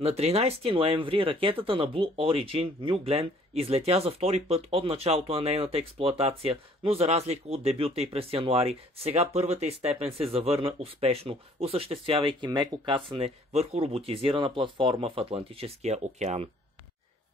На 13 ноември ракетата на Blue Origin New Glenn излетя за втори път от началото на нейната експлоатация, но за разлика от дебюта и през януари, сега първата й степен се завърна успешно, осъществявайки меко кацане върху роботизирана платформа в Атлантическия океан.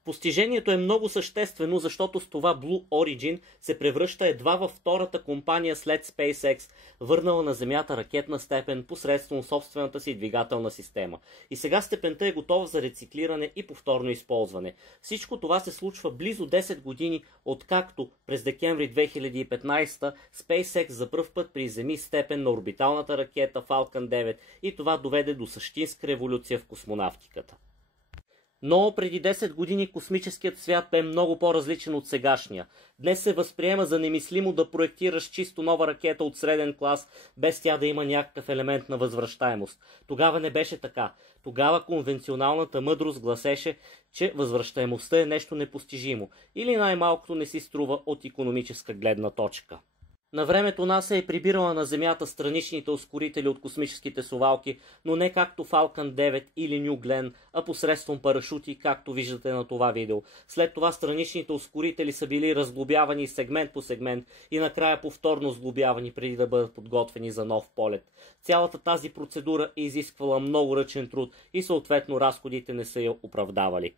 Постижението е много съществено, защото с това Blue Origin се превръща едва във втората компания след SpaceX, върнала на Земята ракетна степен посредством собствената си двигателна система. И сега степента е готова за рециклиране и повторно използване. Всичко това се случва близо 10 години, откакто през декември 2015 SpaceX за пръв път приземи степен на орбиталната ракета Falcon 9 и това доведе до същинска революция в космонавтиката. Но преди 10 години космическият свят бе много по-различен от сегашния. Днес се възприема за немислимо да проектираш чисто нова ракета от среден клас, без тя да има някакъв елемент на възвръщаемост. Тогава не беше така. Тогава конвенционалната мъдрост гласеше, че възвръщаемостта е нещо непостижимо или най-малкото не си струва от икономическа гледна точка. На времето НАСА е прибирала на Земята страничните ускорители от космическите совалки, но не както Falcon 9 или New Glenn, а посредством парашути, както виждате на това видео. След това страничните ускорители са били разглобявани сегмент по сегмент и накрая повторно сглобявани преди да бъдат подготвени за нов полет. Цялата тази процедура е изисквала много ръчен труд и съответно разходите не са я оправдавали.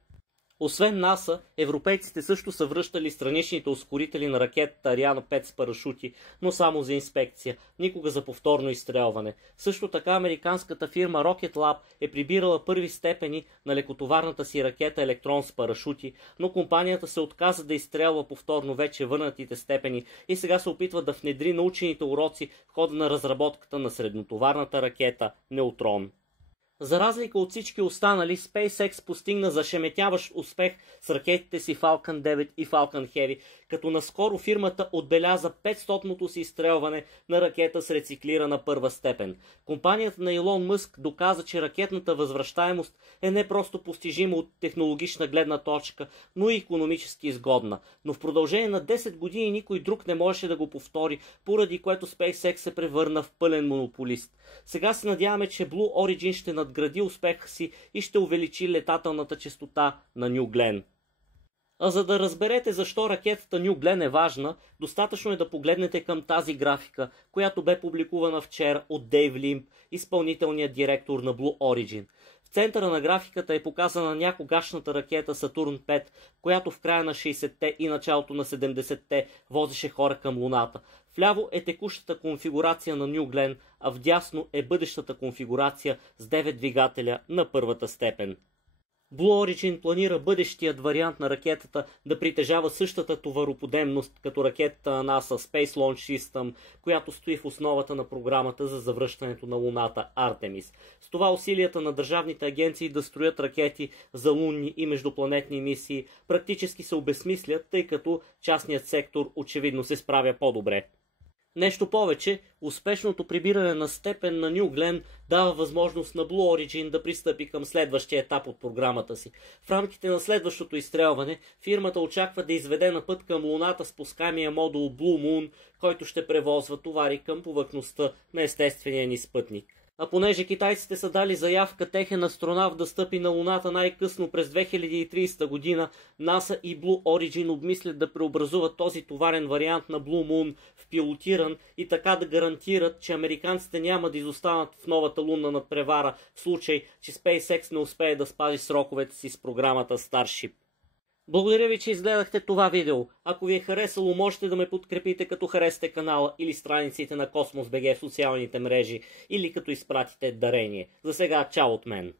Освен НАСА, европейците също са връщали страничните ускорители на ракетата Ариана 5 с парашути, но само за инспекция, никога за повторно изстрелване. Също така американската фирма Rocket Lab е прибирала първи степени на лекотоварната си ракета Електрон с парашути, но компанията се отказа да изстрелва повторно вече върнатите степени и сега се опитва да внедри научените уроци в хода на разработката на среднотоварната ракета Неутрон. За разлика от всички останали, SpaceX постигна зашеметяващ успех с ракетите си Falcon 9 и Falcon Heavy, като наскоро фирмата отбеляза 500-то си изстрелване на ракета с рециклирана първа степен. Компанията на Илон Мъск доказа, че ракетната възвръщаемост е не просто постижима от технологична гледна точка, но и икономически изгодна. Но в продължение на 10 години никой друг не можеше да го повтори, поради което SpaceX се превърна в пълен монополист. Сега се надяваме, че Blue Origin ще надгради успеха си и ще увеличи летателната честота на New Glenn. А за да разберете защо ракетата New Glenn е важна, достатъчно е да погледнете към тази графика, която бе публикувана вчера от Дейв Лимб, изпълнителният директор на Blue Origin. В центъра на графиката е показана някогашната ракета Сатурн 5, която в края на 60-те и началото на 70-те возеше хора към Луната. Вляво е текущата конфигурация на New Glenn, а вдясно е бъдещата конфигурация с 9 двигателя на първата степен. Blue Origin планира бъдещият вариант на ракетата да притежава същата товароподемност като ракетата на NASA Space Launch System, която стои в основата на програмата за завръщането на Луната Артемис. С това усилията на държавните агенции да строят ракети за лунни и междупланетни мисии практически се обезсмислят, тъй като частният сектор очевидно се справя по-добре. Нещо повече, успешното прибиране на степен на New Glenn дава възможност на Blue Origin да пристъпи към следващия етап от програмата си. В рамките на следващото изстрелване, фирмата очаква да изведе на път към Луната спускаемия модул Blue Moon, който ще превозва товари към повърхността на естествения ни спътник. А понеже китайците са дали заявка техен астронавт да стъпи на Луната най-късно през 2030 година, НАСА и Blue Origin обмислят да преобразуват този товарен вариант на Blue Moon в пилотиран и така да гарантират, че американците няма да изостанат в новата лунна надпревара в случай, че SpaceX не успее да спази сроковете си с програмата Starship. Благодаря ви, че изгледахте това видео. Ако ви е харесало, можете да ме подкрепите като харесате канала или страниците на Космос БГ в социалните мрежи или като изпратите дарение. За сега, чао от мен!